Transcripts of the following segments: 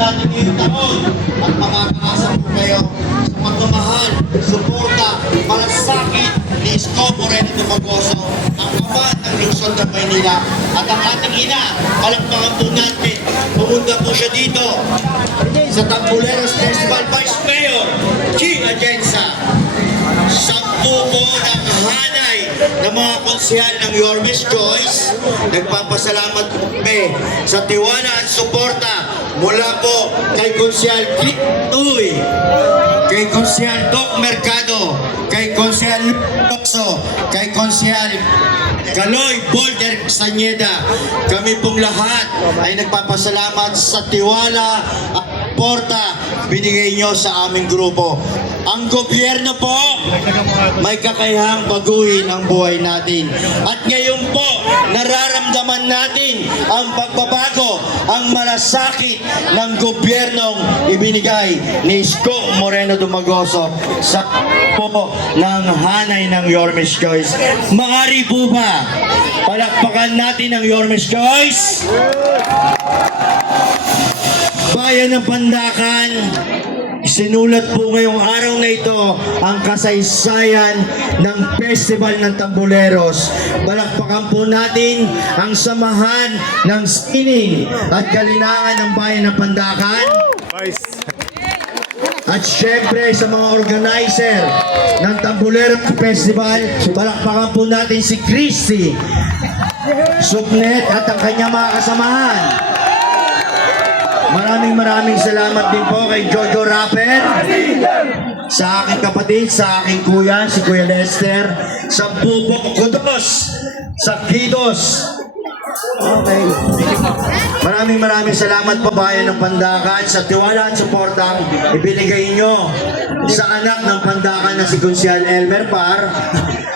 natin ngayong taon at makakaasa po kayo sa magmamahal, suporta, malasakit ni Isko Moreno Dumagoso, ang ama ng lungsod ng Maynila at ang ating ina. Palakpakan po natin, pumunta po siya dito sa Tamboleros Festival Vice Mayor G. Atienza. Sampu po ng hanay ng mga konsehal ng Your Miss Choice. Nagpapasalamat po kami sa tiwala at suporta mula po kay Konsehal Click Tuy, kay Konsehal Doc Mercado, kay Konsehal Luxo, kay Konsehal Kaloy Boulder Castañeda. Kami pong lahat ay nagpapasalamat sa tiwala at suporta binigay nyo sa aming grupo. Ang gobyerno po may kakayahang baguhin ang buhay natin. At ngayon po, nararamdaman natin ang pagbabago, ang malasakit ng gobyernong ibinigay ni Isko Moreno Dumagoso sa po ng hanay ng Your Miss Choice. Maaari po ba palakpakan natin ang Your Miss Choice? Bayan ng Pandakan, sinulat po ngayong araw na ito ang kasaysayan ng Festival ng Tamboleros. Palakpakan po natin ang samahan ng sining at kalinangan ng Bayan ng Pandakan. At syempre sa mga organizer ng Tamboleros Festival, palakpakan po natin si Christy Subnet at ang kanyang mga kasamahan. Maraming salamat din po kay Jojo Rapper, sa aking kapatid, sa aking kuya, si Kuya Lester, sa Bubok Kudos, sa Kidos. Okay. Maraming salamat po Bayan ng Pandakan sa tiwala at suportang ibinigay nyo sa anak ng Pandakan na si Konsehal Elmer Par.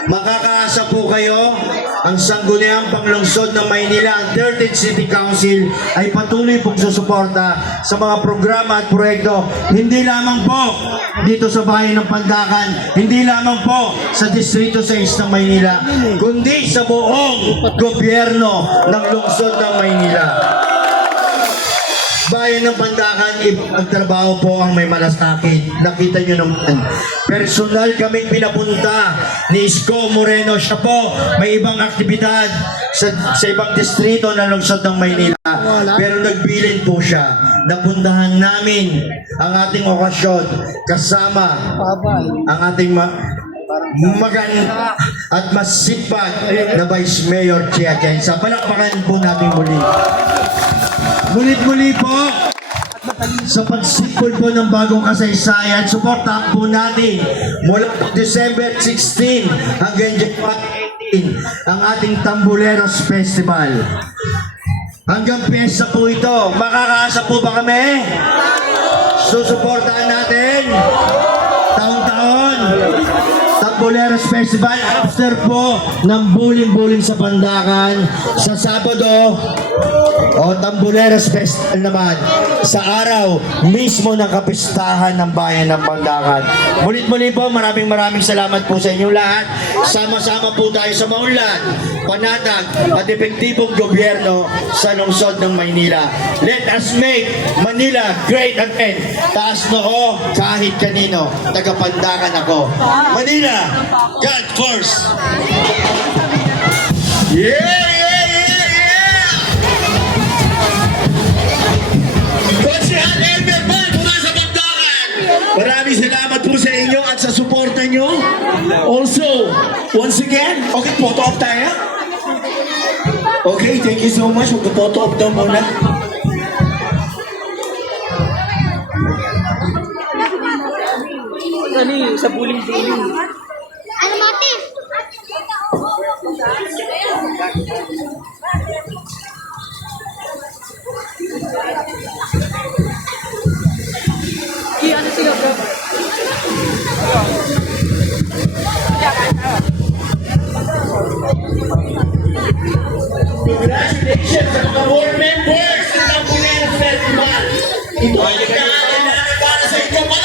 Makakaasa po kayo ang sangguniang panglungsod ng Maynila, ang 13th City Council ay patuloy pong susuporta sa mga programa at proyekto, hindi lamang po dito sa Bayan ng Pandakan, hindi lamang po sa Distrito 6 ng Maynila, kundi sa buong gobyerno ng lungsod ng Maynila. Bayan ng Pandakan, ang trabaho po ang may malasakit. Nakita nyo naman. Personal kaming pinapunta ni Isko Moreno. Siya po may ibang aktibidad sa ibang distrito ng lungsod ng Maynila. Pero nagbilin po siya. Napuntahan namin ang ating okasyon kasama ang ating maganda at masipag na Vice Mayor G. Atienza. Palakpakan po natin muli. Mulit-muli po sa pagsipol po ng bagong kasaysayan, suportahan po natin mula December 16 hanggang January 18 ang ating Tamboleros Festival. Hanggang piyesta po ito. Makakaasa po ba kami? Susuportahan natin taon-taon Tamboleros Festival after po ng buling-buling sa Pandakan sa Sabado. O Tamboleros Festival naman sa araw mismo ng kapistahan ng Bayan ng Pandakan. Mulit-muli po, maraming salamat po sa inyo lahat. Sama-sama po tayo sa maunlad, panatag at epektibong gobyerno sa lungsod ng Maynila. Let us make Manila great again. Taas noo kahit kanino. Taga-Pandakan ako. Manila, God first. Yeah! Maraming salamat po sa inyo at sa suporta nyo. Also, once again, okay, photo op tayo. Okay, thank you so much. Mag-photo op daw muna. Sa buling-buling. Ano motif? Ano sila bro? Congratulations sa mga board members ng Tamboleros Festival. Ito ay para sa inyo.